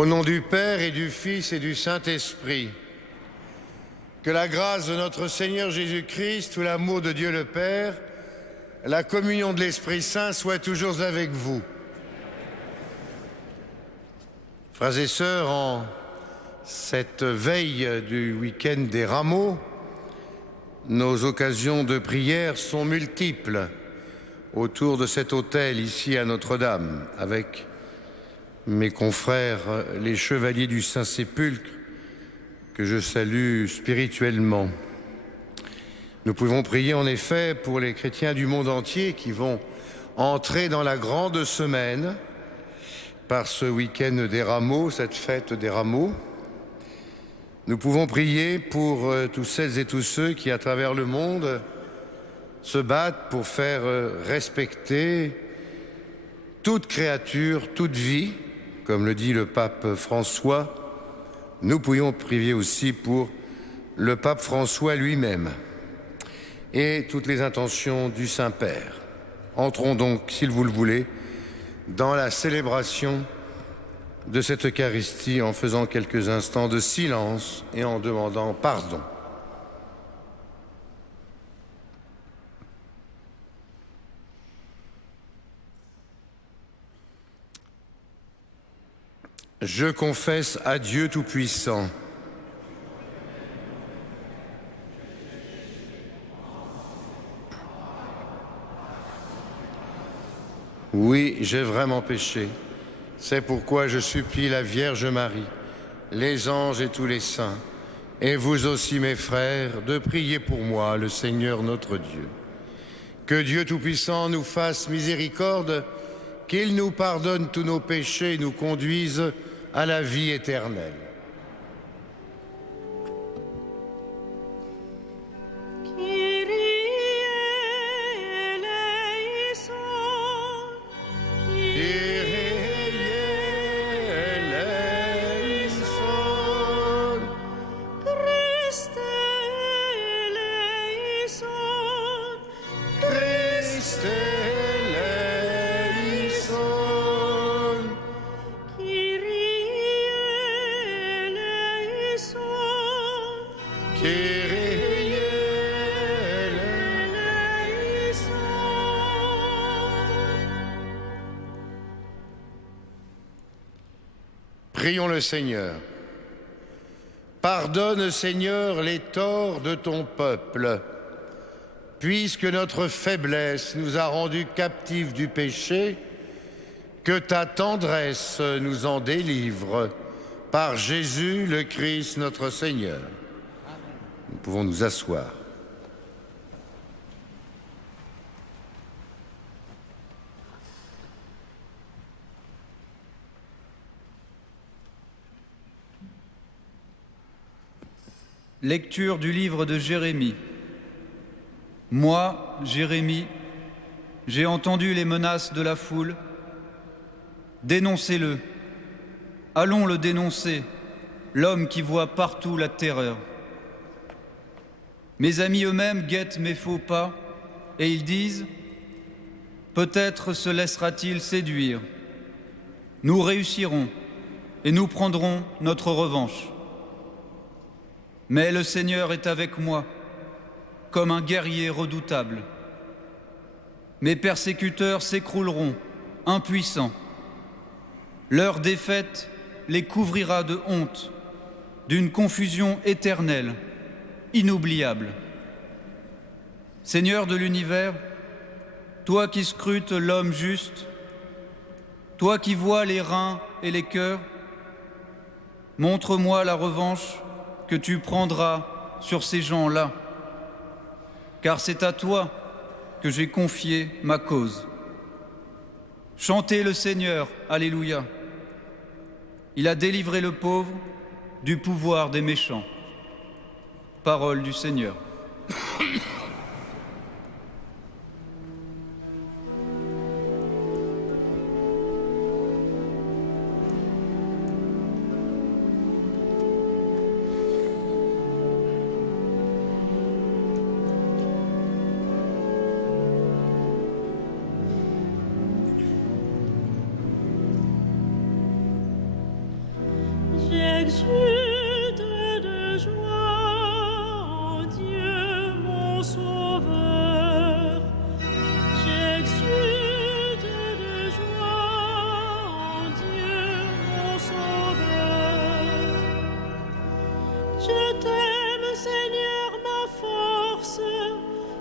Au nom du Père et du Fils et du Saint-Esprit, que la grâce de notre Seigneur Jésus-Christ, tout l'amour de Dieu le Père, la communion de l'Esprit Saint soit toujours avec vous. Frères et sœurs, en cette veille du week-end des Rameaux, nos occasions de prière sont multiples autour de cet autel ici à Notre-Dame, avec mes confrères, les chevaliers du Saint-Sépulcre, que je salue spirituellement. Nous pouvons prier en effet pour les chrétiens du monde entier qui vont entrer dans la grande semaine par ce week-end des Rameaux, cette fête des Rameaux. Nous pouvons prier pour tous celles et tous ceux qui, à travers le monde, se battent pour faire respecter toute créature, toute vie, comme le dit le pape François. Nous pourrions prier aussi pour le pape François lui-même et toutes les intentions du Saint-Père. Entrons donc, s'il vous le voulez, dans la célébration de cette Eucharistie en faisant quelques instants de silence et en demandant pardon. Je confesse à Dieu Tout-Puissant oui, j'ai vraiment péché. C'est pourquoi je supplie la Vierge Marie, les anges et tous les saints, et vous aussi mes frères, de prier pour moi, le Seigneur notre Dieu. Que Dieu Tout-Puissant nous fasse miséricorde, qu'il nous pardonne tous nos péchés et nous conduise à la vie éternelle. Prions le Seigneur. Pardonne, Seigneur, les torts de ton peuple, puisque notre faiblesse nous a rendus captifs du péché, que ta tendresse nous en délivre, par Jésus le Christ notre Seigneur. Nous pouvons nous asseoir. Lecture du livre de Jérémie. Moi, Jérémie, j'ai entendu les menaces de la foule. Dénoncez-le. Allons le dénoncer, l'homme qui voit partout la terreur. Mes amis eux-mêmes guettent mes faux pas et ils disent « Peut-être se laissera-t-il séduire. Nous réussirons et nous prendrons notre revanche. » Mais le Seigneur est avec moi, comme un guerrier redoutable. Mes persécuteurs s'écrouleront, impuissants. Leur défaite les couvrira de honte, d'une confusion éternelle, inoubliable. Seigneur de l'univers, toi qui scrutes l'homme juste, toi qui vois les reins et les cœurs, montre-moi la revanche que tu prendras sur ces gens-là, car c'est à toi que j'ai confié ma cause. Chantez le Seigneur, Alléluia. Il a délivré le pauvre du pouvoir des méchants. Parole du Seigneur. Je t'aime, Seigneur, ma force,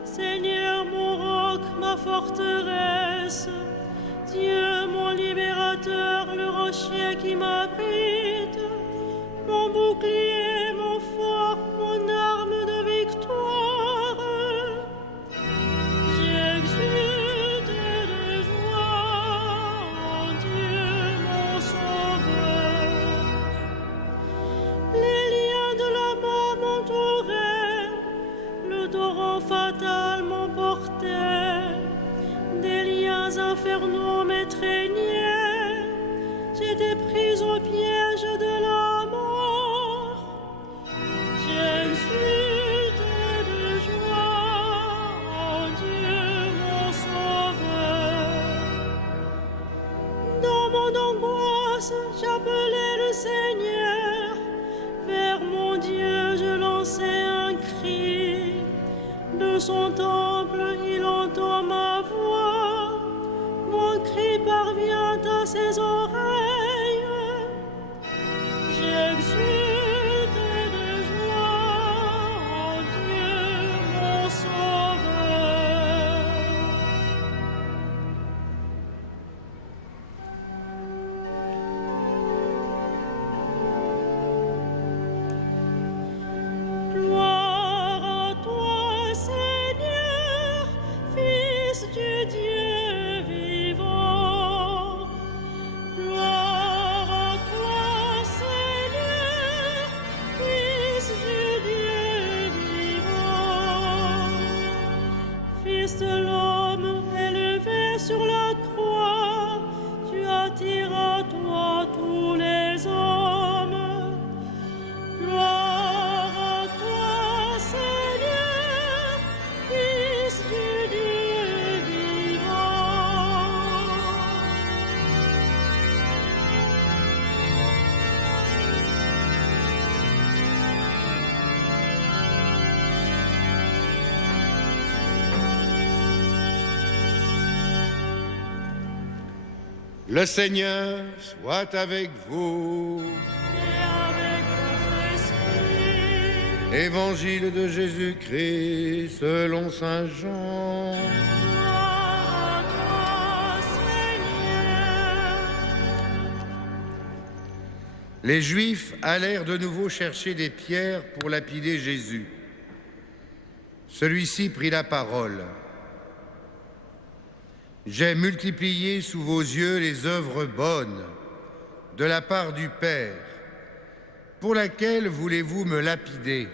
Seigneur, mon roc, ma forteresse, Dieu, mon libérateur, le rocher qui m'abrite, mon bouclier, mon fort, mon arme de victoire. J'exulte de joie en Dieu, mon sauveur. Les liens de la mort m'entouraient, le torrent fatal m'emportait, des liens infernaux m'étreignaient, j'étais prise au piège de la mort. J'exulte de joie en Dieu, mon sauveur. Dans mon angoisse, j'appelais le Seigneur, vers mon Dieu je lançais un cri. De son temple, il entend ma voix, mon cri parvient à ses oreilles. J'exulte de joie en Dieu, mon sauveur. Gloire à toi, Seigneur, Fils du Dieu vivant. Gloire à toi, Seigneur, Fils du Dieu vivant. Fils de l'homme élevé sur la croix, tu attires à toi tous les hommes. Gloire à toi, Seigneur, Fils du Dieu vivant. Le Seigneur soit avec vous. Et avec votre esprit, Évangile de Jésus-Christ selon saint Jean. gloire à toi, Seigneur. Les Juifs allèrent de nouveau chercher des pierres pour lapider Jésus. Celui-ci prit la parole. J'ai multiplié sous vos yeux les œuvres bonnes de la part du Père. Pour laquelle voulez-vous me lapider ?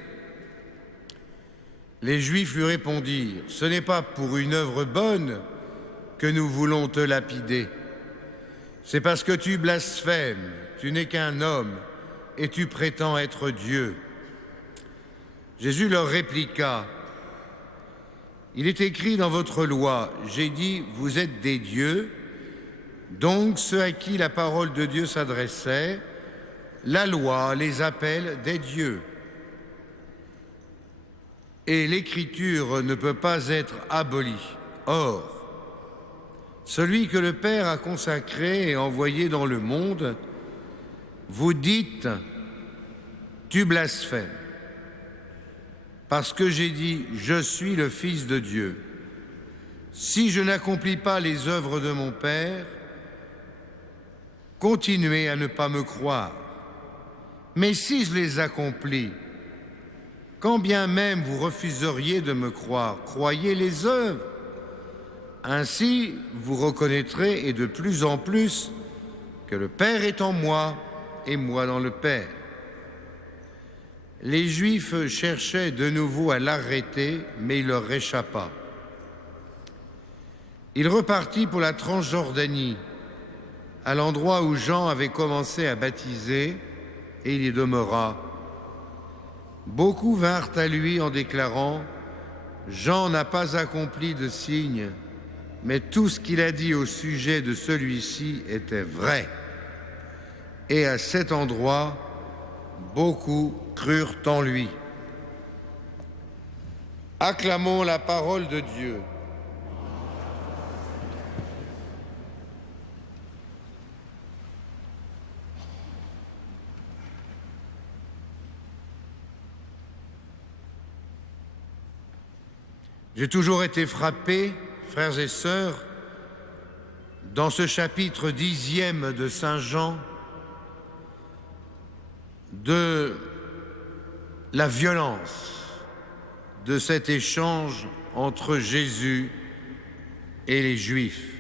Les Juifs lui répondirent, ce n'est pas pour une œuvre bonne que nous voulons te lapider. C'est parce que tu blasphèmes, tu n'es qu'un homme et tu prétends être Dieu. Jésus leur répliqua, il est écrit dans votre loi, j'ai dit, vous êtes des dieux, donc ceux à qui la parole de Dieu s'adressait, la loi les appelle des dieux. Et l'écriture ne peut pas être abolie. Or, celui que le Père a consacré et envoyé dans le monde, vous dites, tu blasphèmes. Parce que j'ai dit, je suis le Fils de Dieu. Si je n'accomplis pas les œuvres de mon Père, continuez à ne pas me croire. Mais si je les accomplis, quand bien même vous refuseriez de me croire, croyez les œuvres. Ainsi, vous reconnaîtrez, et de plus en plus, que le Père est en moi et moi dans le Père. Les Juifs cherchaient de nouveau à l'arrêter, mais il leur échappa. Il repartit pour la Transjordanie, à l'endroit où Jean avait commencé à baptiser, et il y demeura. Beaucoup vinrent à lui en déclarant « Jean n'a pas accompli de signe, mais tout ce qu'il a dit au sujet de celui-ci était vrai. » Et à cet endroit, beaucoup crurent en lui. Acclamons la parole de Dieu. J'ai toujours été frappé, frères et sœurs, dans ce chapitre 10e de Saint Jean, de la violence de cet échange entre Jésus et les Juifs.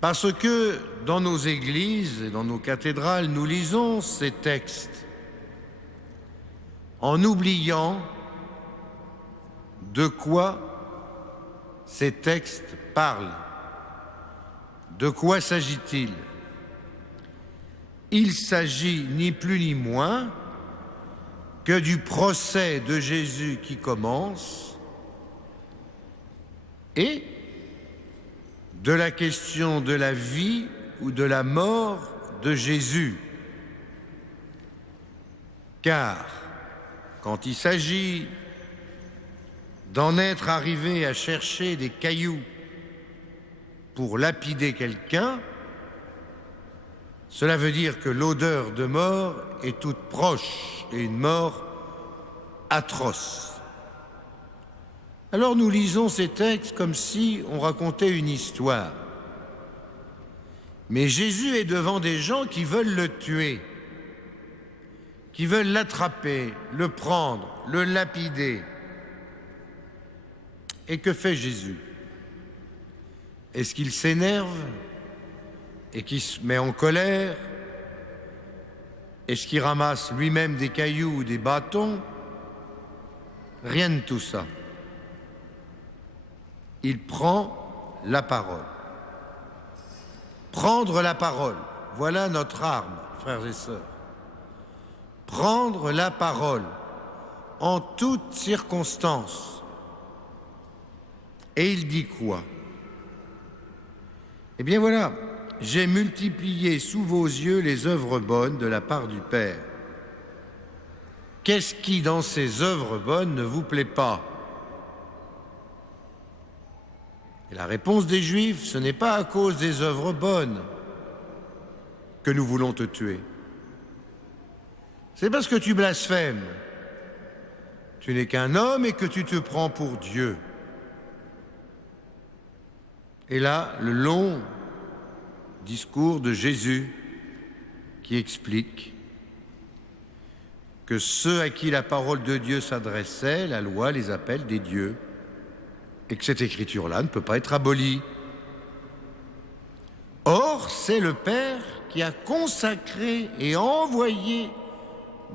Parce que dans nos églises et dans nos cathédrales, nous lisons ces textes en oubliant de quoi ces textes parlent. De quoi s'agit-il? Il s'agit ni plus ni moins que du procès de Jésus qui commence et de la question de la vie ou de la mort de Jésus. Car quand il s'agit d'en être arrivé à chercher des cailloux pour lapider quelqu'un, cela veut dire que l'odeur de mort est toute proche et une mort atroce. Alors nous lisons ces textes comme si on racontait une histoire. Mais Jésus est devant des gens qui veulent le tuer, qui veulent l'attraper, le prendre, le lapider. Et que fait Jésus? Est-ce qu'il s'énerve et qu'il se met en colère? Est-ce qu'il ramasse lui-même des cailloux ou des bâtons? Rien de tout ça. Il prend la parole. Prendre la parole, voilà notre arme, frères et sœurs. Prendre la parole en toutes circonstances. Et il dit quoi? Eh bien voilà, j'ai multiplié sous vos yeux les œuvres bonnes de la part du Père. Qu'est-ce qui, dans ces œuvres bonnes, ne vous plaît pas? Et la réponse des Juifs, ce n'est pas à cause des œuvres bonnes que nous voulons te tuer. C'est parce que tu blasphèmes. Tu n'es qu'un homme et que tu te prends pour Dieu. Et là, le long discours de Jésus qui explique que ceux à qui la parole de Dieu s'adressait, la loi les appelle des dieux, et que cette écriture-là ne peut pas être abolie. Or, c'est le Père qui a consacré et envoyé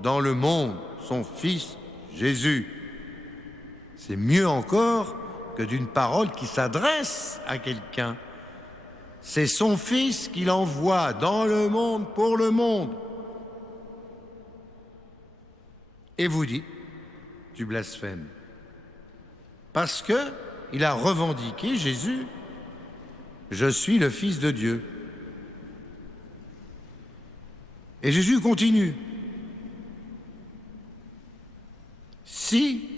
dans le monde son Fils Jésus. C'est mieux encore que d'une parole qui s'adresse à quelqu'un. C'est son Fils qu'il envoie dans le monde pour le monde. Et vous dites, tu blasphèmes. Parce que il a revendiqué, Jésus, je suis le Fils de Dieu. Et Jésus continue. Si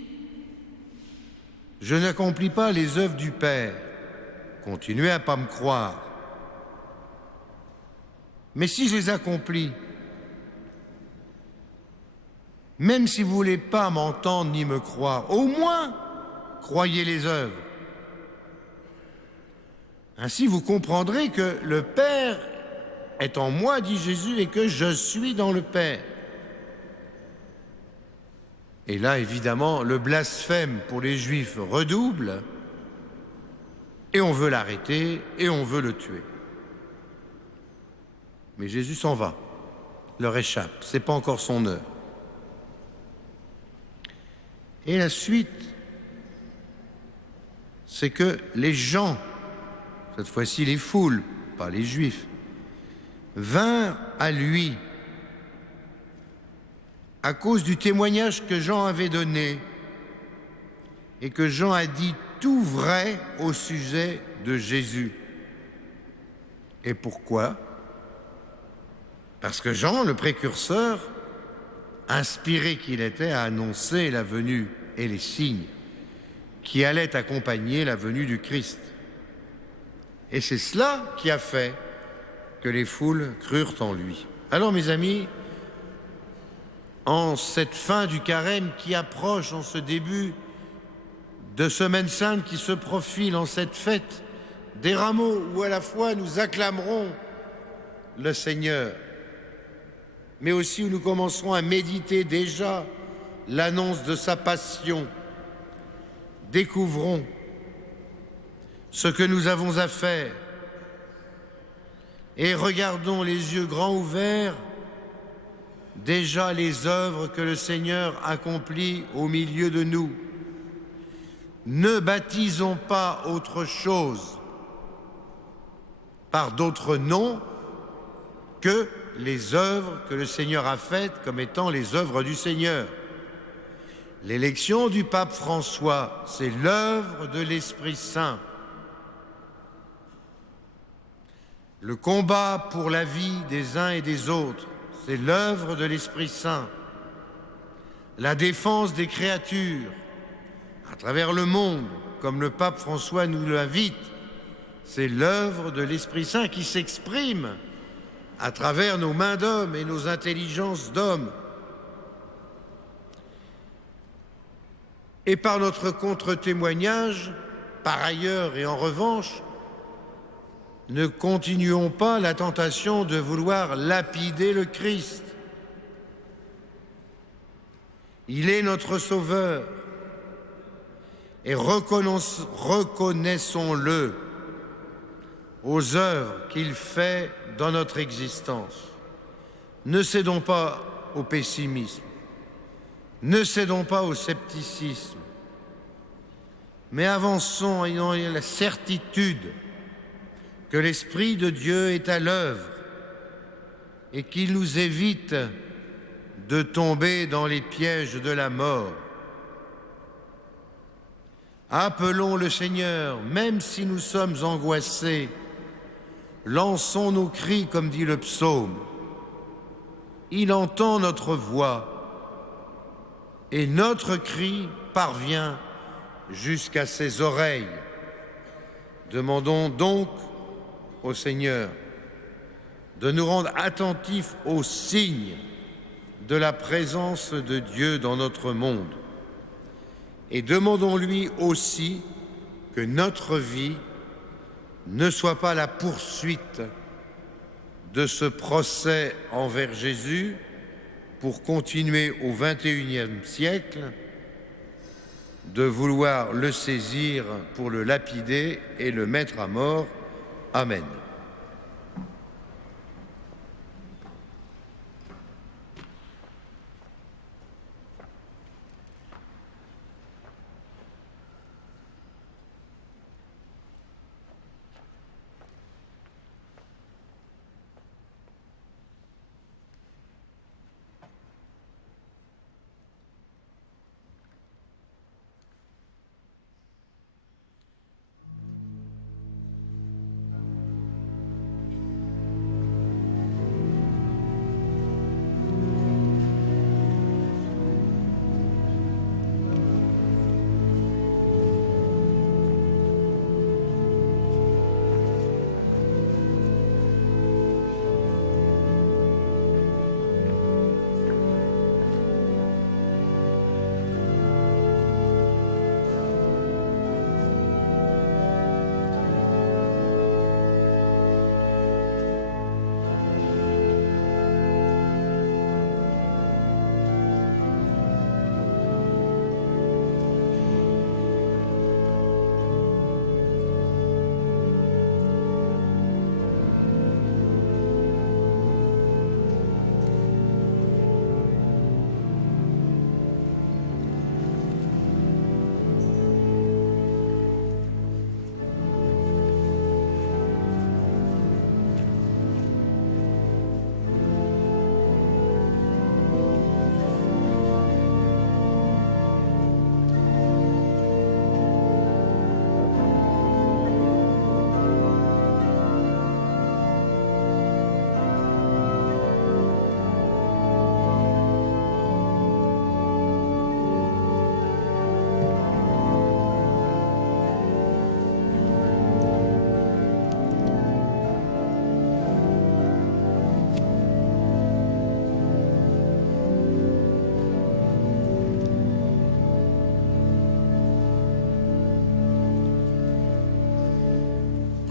je n'accomplis pas les œuvres du Père, continuez à ne pas me croire. Mais si je les accomplis, même si vous ne voulez pas m'entendre ni me croire, au moins croyez les œuvres. Ainsi vous comprendrez que le Père est en moi, dit Jésus, et que je suis dans le Père. Et là, évidemment, le blasphème pour les Juifs redouble, et on veut l'arrêter, et on veut le tuer. Mais Jésus s'en va, leur échappe, c'est pas encore son heure. Et la suite, c'est que les gens, cette fois-ci les foules, pas les Juifs, vinrent à lui à cause du témoignage que Jean avait donné et que Jean a dit tout vrai au sujet de Jésus. Et pourquoi? Parce que Jean, le précurseur, inspiré qu'il était, a annoncé la venue et les signes qui allaient accompagner la venue du Christ. Et c'est cela qui a fait que les foules crurent en lui. Alors, mes amis, en cette fin du carême qui approche, en ce début de Semaine Sainte qui se profile en cette fête des rameaux où à la fois nous acclamerons le Seigneur, mais aussi où nous commencerons à méditer déjà l'annonce de sa passion. Découvrons ce que nous avons à faire et regardons les yeux grands ouverts déjà les œuvres que le Seigneur accomplit au milieu de nous. Ne baptisons pas autre chose par d'autres noms que les œuvres que le Seigneur a faites comme étant les œuvres du Seigneur. L'élection du pape François, c'est l'œuvre de l'Esprit Saint. Le combat pour la vie des uns et des autres, c'est l'œuvre de l'Esprit Saint. La défense des créatures à travers le monde, comme le pape François nous l'invite, c'est l'œuvre de l'Esprit Saint qui s'exprime à travers nos mains d'hommes et nos intelligences d'hommes. Et par notre contre-témoignage, par ailleurs et en revanche, ne continuons pas la tentation de vouloir lapider le Christ. Il est notre Sauveur et reconnaissons-le aux œuvres qu'il fait dans notre existence. Ne cédons pas au pessimisme, ne cédons pas au scepticisme, mais avançons ayant la certitude que l'Esprit de Dieu est à l'œuvre et qu'il nous évite de tomber dans les pièges de la mort. Appelons le Seigneur, même si nous sommes angoissés. Lançons nos cris, comme dit le psaume. Il entend notre voix et notre cri parvient jusqu'à ses oreilles. Demandons donc au Seigneur de nous rendre attentifs aux signes de la présence de Dieu dans notre monde. Et demandons-lui aussi que notre vie ne soit pas la poursuite de ce procès envers Jésus pour continuer au XXIe siècle de vouloir le saisir pour le lapider et le mettre à mort. Amen.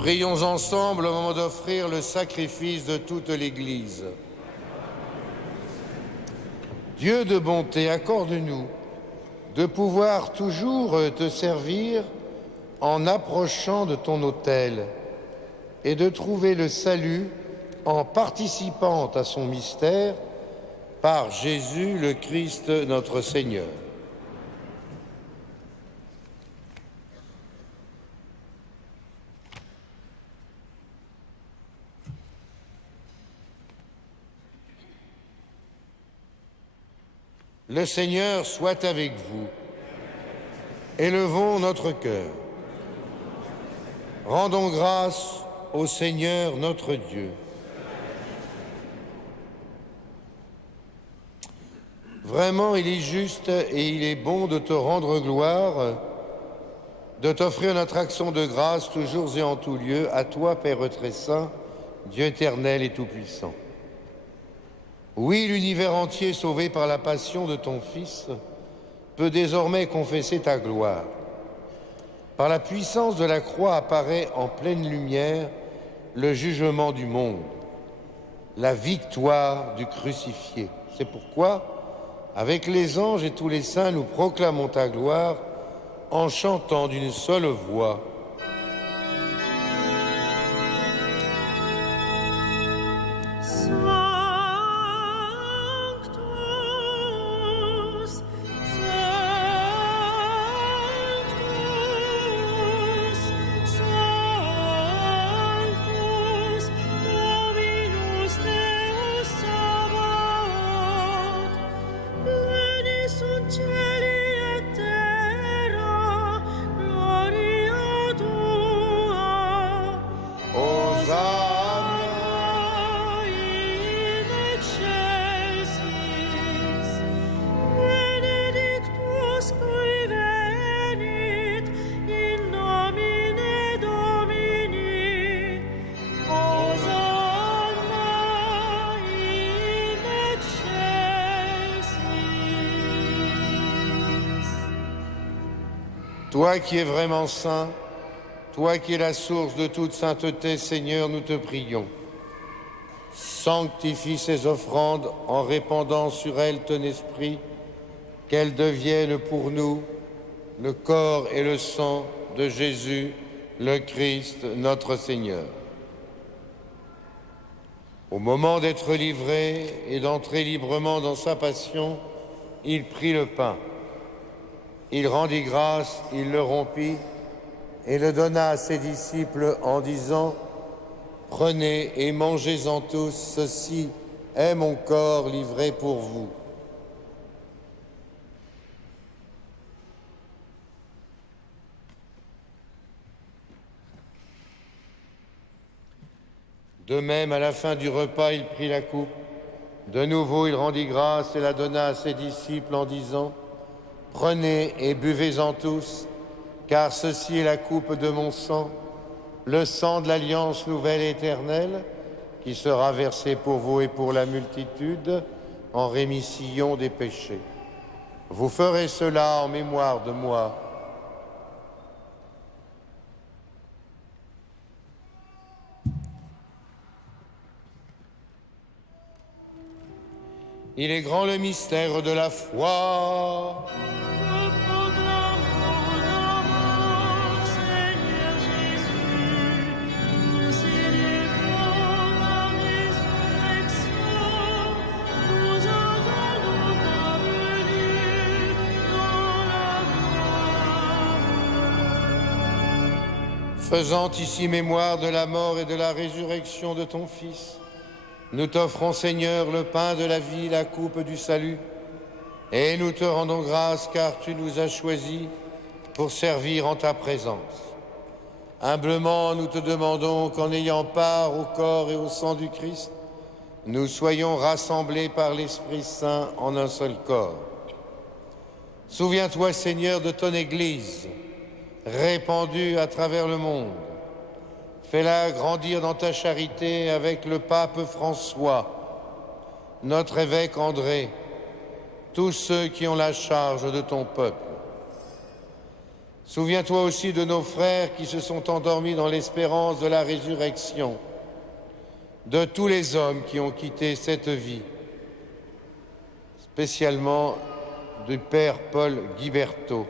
Prions ensemble au moment d'offrir le sacrifice de toute l'Église. Dieu de bonté, accorde-nous de pouvoir toujours te servir en approchant de ton autel et de trouver le salut en participant à son mystère par Jésus le Christ notre Seigneur. Le Seigneur soit avec vous. Élevons notre cœur. Rendons grâce au Seigneur notre Dieu. Vraiment, il est juste et il est bon de te rendre gloire, de t'offrir notre action de grâce toujours et en tout lieu, à toi, Père très saint, Dieu éternel et tout-puissant. Oui, l'univers entier, sauvé par la passion de ton Fils, peut désormais confesser ta gloire. Par la puissance de la croix apparaît en pleine lumière le jugement du monde, la victoire du crucifié. C'est pourquoi, avec les anges et tous les saints, nous proclamons ta gloire en chantant d'une seule voix. Toi qui es vraiment saint, toi qui es la source de toute sainteté, Seigneur, nous te prions. Sanctifie ces offrandes en répandant sur elles ton esprit, qu'elles deviennent pour nous le corps et le sang de Jésus, le Christ, notre Seigneur. Au moment d'être livré et d'entrer librement dans sa passion, il prit le pain. Il rendit grâce, il le rompit et le donna à ses disciples en disant « Prenez et mangez-en tous, ceci est mon corps livré pour vous. » De même, à la fin du repas, il prit la coupe. De nouveau, il rendit grâce et la donna à ses disciples en disant « Prenez et buvez-en tous, car ceci est la coupe de mon sang, le sang de l'alliance nouvelle et éternelle, qui sera versé pour vous et pour la multitude en rémission des péchés. Vous ferez cela en mémoire de moi. » Il est grand le mystère de la foi. Nous proclamons ta mort, Seigneur Jésus. Nous célébrons ta résurrection. Nous attendons ta venue dans la gloire. Faisant ici mémoire de la mort et de la résurrection de ton Fils, nous t'offrons, Seigneur, le pain de la vie, la coupe du salut, et nous te rendons grâce car tu nous as choisis pour servir en ta présence. Humblement, nous te demandons qu'en ayant part au corps et au sang du Christ, nous soyons rassemblés par l'Esprit Saint en un seul corps. Souviens-toi, Seigneur, de ton Église, répandue à travers le monde. Fais-la grandir dans ta charité avec le pape François, notre évêque André, tous ceux qui ont la charge de ton peuple. Souviens-toi aussi de nos frères qui se sont endormis dans l'espérance de la résurrection, de tous les hommes qui ont quitté cette vie, spécialement du Père Paul Guiberto,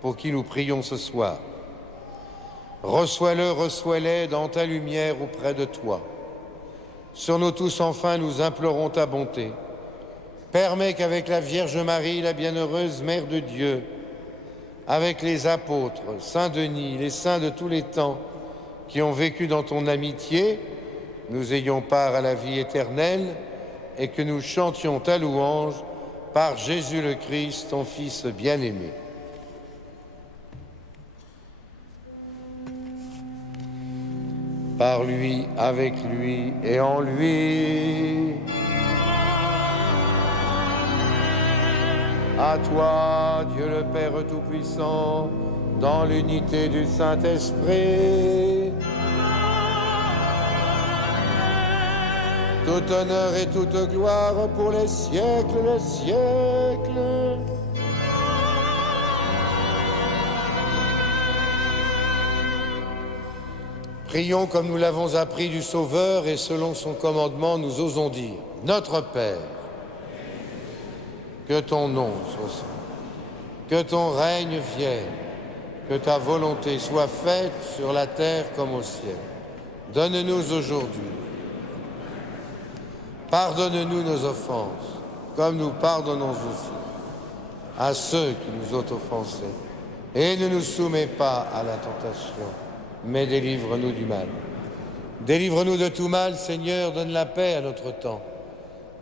pour qui nous prions ce soir. Reçois-le, reçois-les dans ta lumière auprès de toi. Sur nous tous, enfin, nous implorons ta bonté. Permets qu'avec la Vierge Marie, la bienheureuse Mère de Dieu, avec les apôtres, Saint Denis, les saints de tous les temps qui ont vécu dans ton amitié, nous ayons part à la vie éternelle et que nous chantions ta louange par Jésus le Christ, ton Fils bien-aimé. Par lui, avec lui et en lui. À toi, Dieu le Père Tout-Puissant, dans l'unité du Saint-Esprit, tout honneur et toute gloire pour les siècles des siècles. Prions comme nous l'avons appris du Sauveur et selon son commandement, nous osons dire « Notre Père ». Que ton nom soit saint, que ton règne vienne, que ta volonté soit faite sur la terre comme au ciel. Donne-nous aujourd'hui. Pardonne-nous nos offenses, comme nous pardonnons aussi à ceux qui nous ont offensés. Et ne nous soumets pas à la tentation, mais délivre-nous du mal. Délivre-nous de tout mal, Seigneur, donne la paix à notre temps.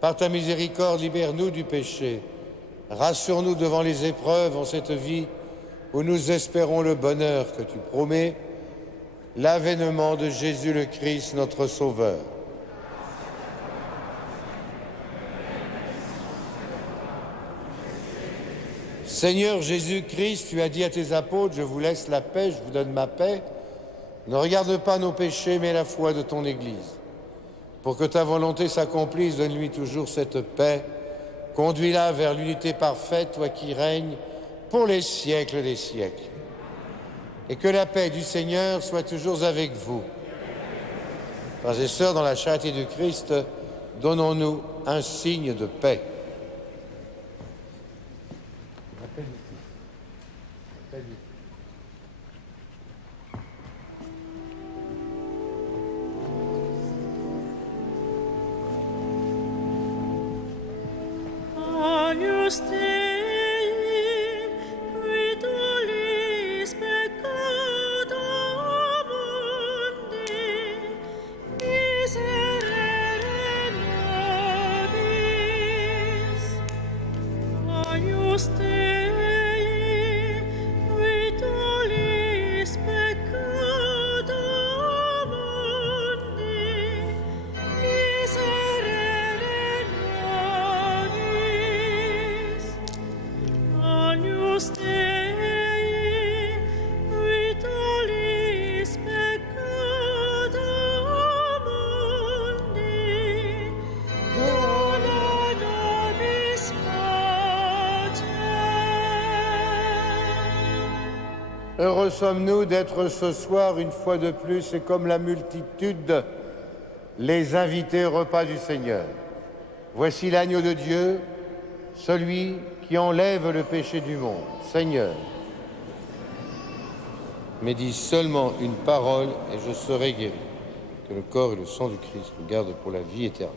Par ta miséricorde, libère-nous du péché. Rassure-nous devant les épreuves en cette vie où nous espérons le bonheur que tu promets, l'avènement de Jésus le Christ, notre Sauveur. Seigneur Jésus-Christ, tu as dit à tes apôtres, je vous laisse la paix, je vous donne ma paix. Ne regarde pas nos péchés, mais la foi de ton Église. Pour que ta volonté s'accomplisse, donne-lui toujours cette paix. Conduis-la vers l'unité parfaite, toi qui règnes pour les siècles des siècles. Et que la paix du Seigneur soit toujours avec vous. Frères et sœurs, dans la charité du Christ, donnons-nous un signe de paix. Agnus Dei, qui tollis peccata mundi, miserere nobis. Agnus Dei, qui tollis peccata mundi, miserere nobis. Agnus Dei, qui tollis peccata mundi, dona nobis pacem. Heureux sommes-nous d'être ce soir, une fois de plus, et comme la multitude, les invités au repas du Seigneur. Voici l'agneau de Dieu, celui qui enlève le péché du monde. Seigneur, mais dis seulement une parole et je serai guéri. Que le corps et le sang du Christ nous gardent pour la vie éternelle.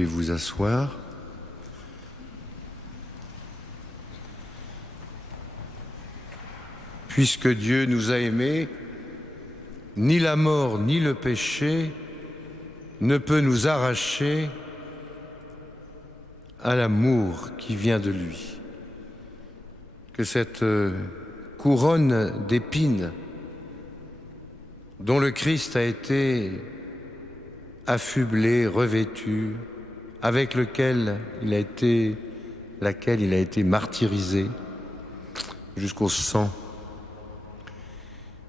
pouvez vous asseoir. Puisque Dieu nous a aimés, ni la mort ni le péché ne peut nous arracher à l'amour qui vient de lui. Que cette couronne d'épines dont le Christ a été affublé, revêtu, avec laquelle il a été martyrisé jusqu'au sang,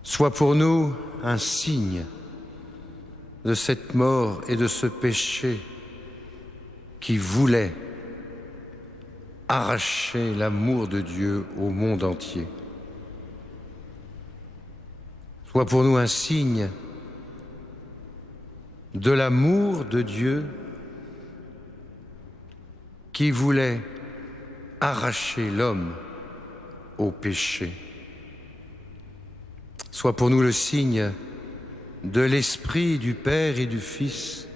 soit pour nous un signe de cette mort et de ce péché qui voulait arracher l'amour de Dieu au monde entier. Soit pour nous un signe de l'amour de Dieu qui voulait arracher l'homme au péché. Soit pour nous le signe de l'Esprit du Père et du Fils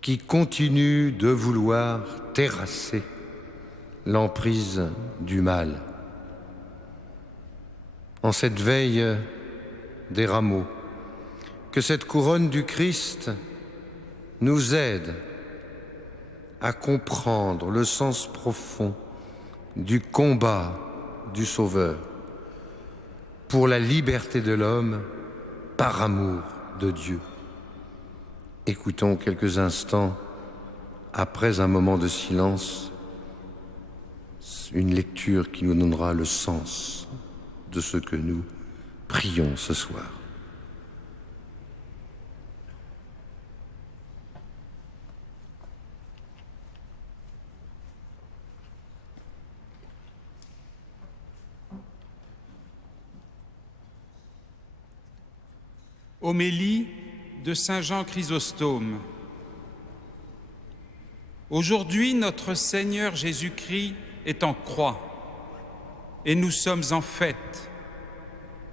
qui continue de vouloir terrasser l'emprise du mal. En cette veille des rameaux, que cette couronne du Christ nous aide à comprendre le sens profond du combat du Sauveur pour la liberté de l'homme par amour de Dieu. Écoutons quelques instants, après un moment de silence, une lecture qui nous donnera le sens de ce que nous prions ce soir. Homélie de Saint Jean Chrysostome. Aujourd'hui, notre Seigneur Jésus-Christ est en croix et nous sommes en fête,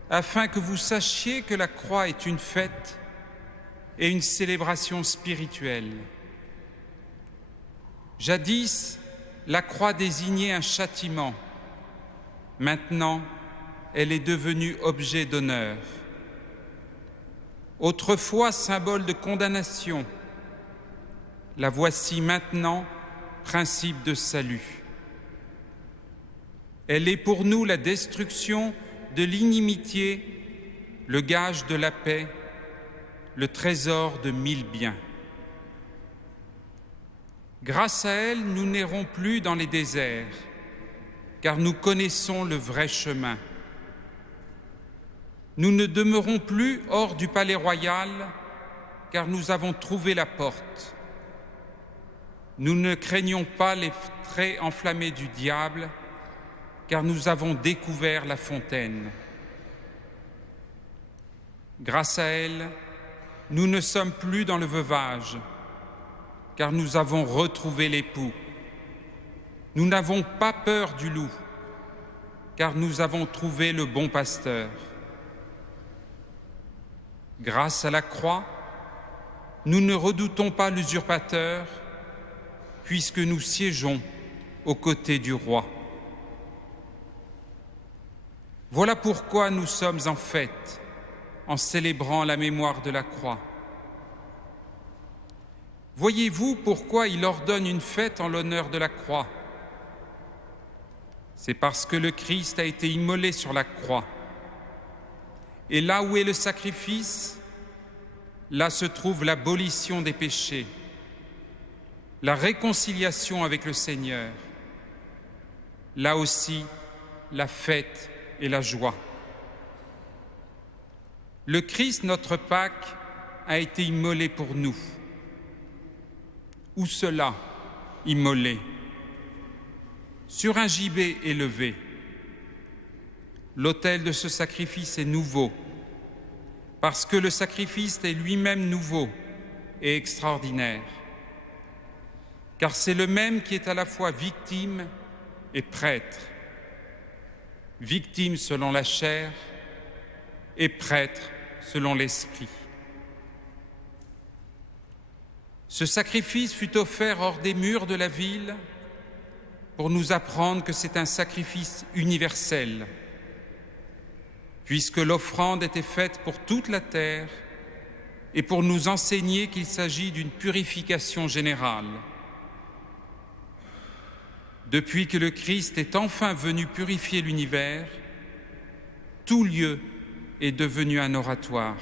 afin que vous sachiez que la croix est une fête et une célébration spirituelle. Jadis, la croix désignait un châtiment. Maintenant, elle est devenue objet d'honneur. Autrefois symbole de condamnation, la voici maintenant principe de salut. Elle est pour nous la destruction de l'inimitié, le gage de la paix, le trésor de 1000 biens. Grâce à elle, nous n'errons plus dans les déserts, car nous connaissons le vrai chemin. Nous ne demeurons plus hors du palais royal, car nous avons trouvé la porte. Nous ne craignons pas les traits enflammés du diable, car nous avons découvert la fontaine. Grâce à elle, nous ne sommes plus dans le veuvage, car nous avons retrouvé l'époux. Nous n'avons pas peur du loup, car nous avons trouvé le bon pasteur. Grâce à la croix, nous ne redoutons pas l'usurpateur, puisque nous siégeons aux côtés du roi. Voilà pourquoi nous sommes en fête, en célébrant la mémoire de la croix. Voyez-vous pourquoi il ordonne une fête en l'honneur de la croix? C'est parce que le Christ a été immolé sur la croix. Et là où est le sacrifice, là se trouve l'abolition des péchés, la réconciliation avec le Seigneur. Là aussi, la fête et la joie. Le Christ, notre Pâque, a été immolé pour nous. Où cela, immolé? Sur un gibet élevé. L'autel de ce sacrifice est nouveau, parce que le sacrifice est lui-même nouveau et extraordinaire. Car c'est le même qui est à la fois victime et prêtre. Victime selon la chair et prêtre selon l'esprit. Ce sacrifice fut offert hors des murs de la ville pour nous apprendre que c'est un sacrifice universel, puisque l'offrande était faite pour toute la terre et pour nous enseigner qu'il s'agit d'une purification générale. Depuis que le Christ est enfin venu purifier l'univers, tout lieu est devenu un oratoire.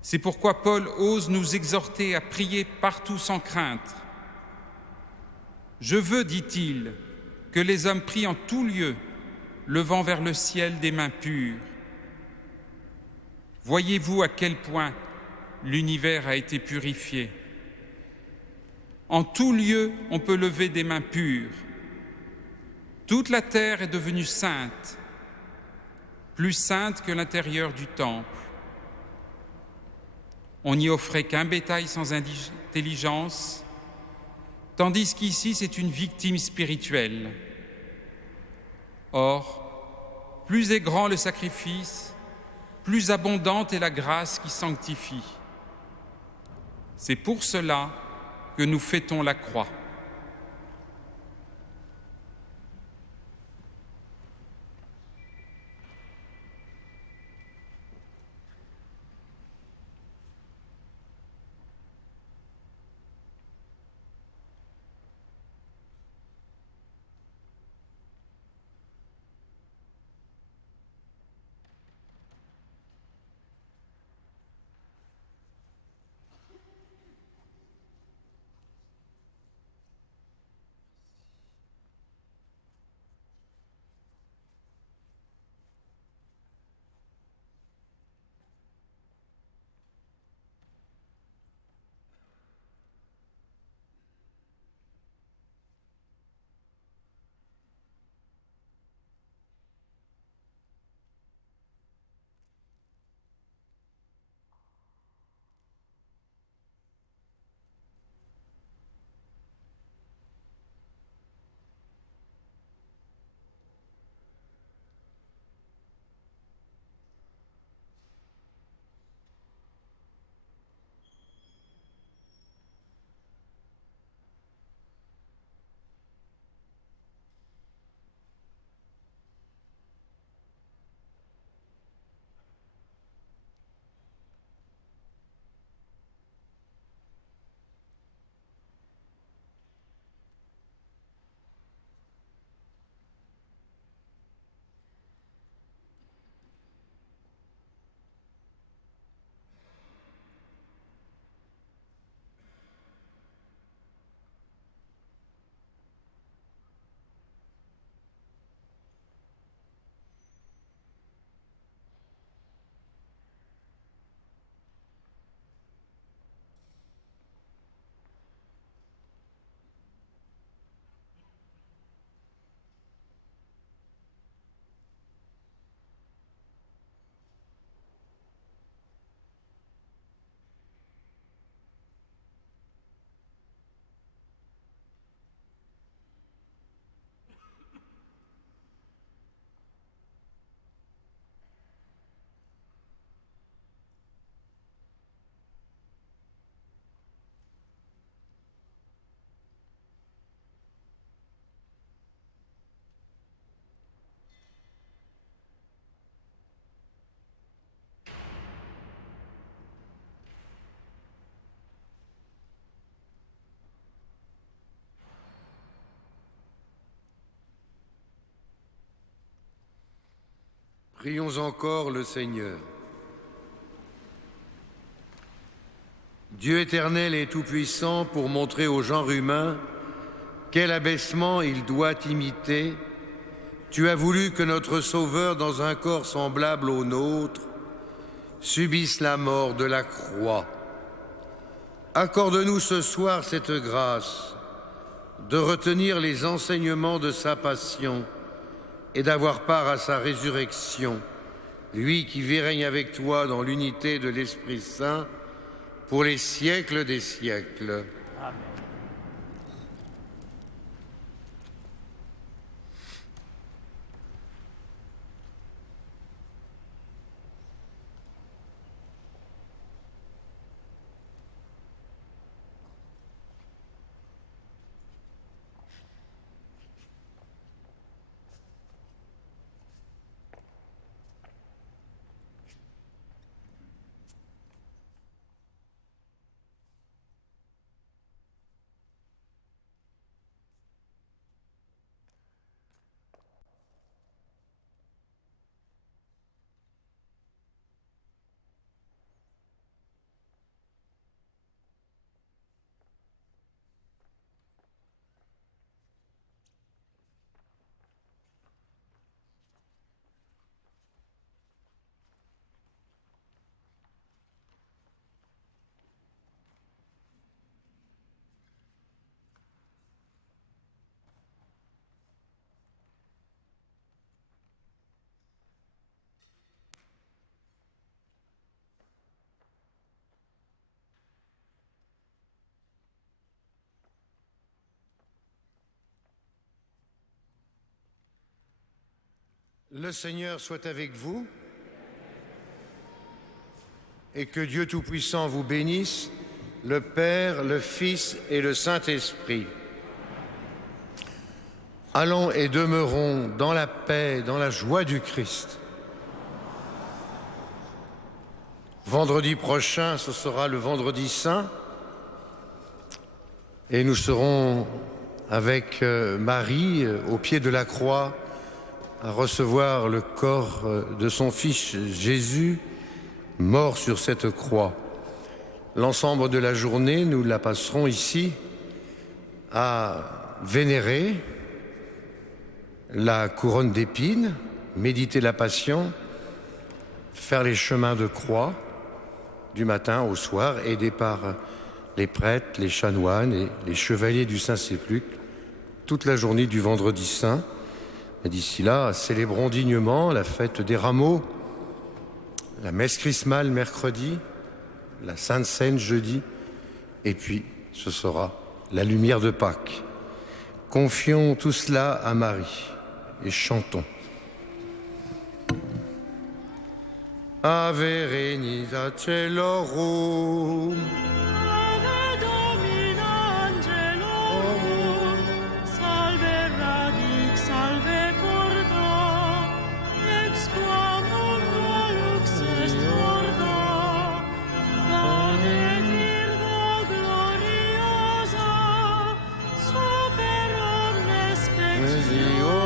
C'est pourquoi Paul ose nous exhorter à prier partout sans crainte. Je veux, dit-il, que les hommes prient en tout lieu, levant vers le ciel des mains pures. Voyez-vous à quel point l'univers a été purifié. En tout lieu, on peut lever des mains pures. Toute la terre est devenue sainte, plus sainte que l'intérieur du temple. On n'y offrait qu'un bétail sans intelligence, tandis qu'ici c'est une victime spirituelle. Or, plus est grand le sacrifice, plus abondante est la grâce qui sanctifie. C'est pour cela que nous fêtons la croix. Prions encore le Seigneur. Dieu éternel et tout-puissant, pour montrer au genre humain quel abaissement il doit imiter, tu as voulu que notre Sauveur, dans un corps semblable au nôtre, subisse la mort de la croix. Accorde-nous ce soir cette grâce de retenir les enseignements de sa passion et d'avoir part à sa résurrection, lui qui vit et règne avec toi dans l'unité de l'Esprit Saint pour les siècles des siècles. Amen. Le Seigneur soit avec vous et que Dieu Tout-Puissant vous bénisse, le Père, le Fils et le Saint-Esprit. Allons et demeurons dans la paix, dans la joie du Christ. Vendredi prochain, ce sera le vendredi saint, et nous serons avec Marie au pied de la croix à recevoir le corps de son Fils Jésus, mort sur cette croix. L'ensemble de la journée, nous la passerons ici à vénérer la couronne d'épines, méditer la Passion, faire les chemins de croix du matin au soir, aidés par les prêtres, les chanoines et les chevaliers du Saint-Sépulcre, toute la journée du vendredi saint. Et d'ici là, célébrons dignement la fête des rameaux, la messe chrismale mercredi, la Sainte Seine jeudi, et puis ce sera la lumière de Pâques. Confions tout cela à Marie et chantons. Ave Regina Caelorum, Ave Domina Angelorum, salve radix, salve porta, ex qua mundo lux est orta, Gaudet Virgo gloriosa, super omnes spectio.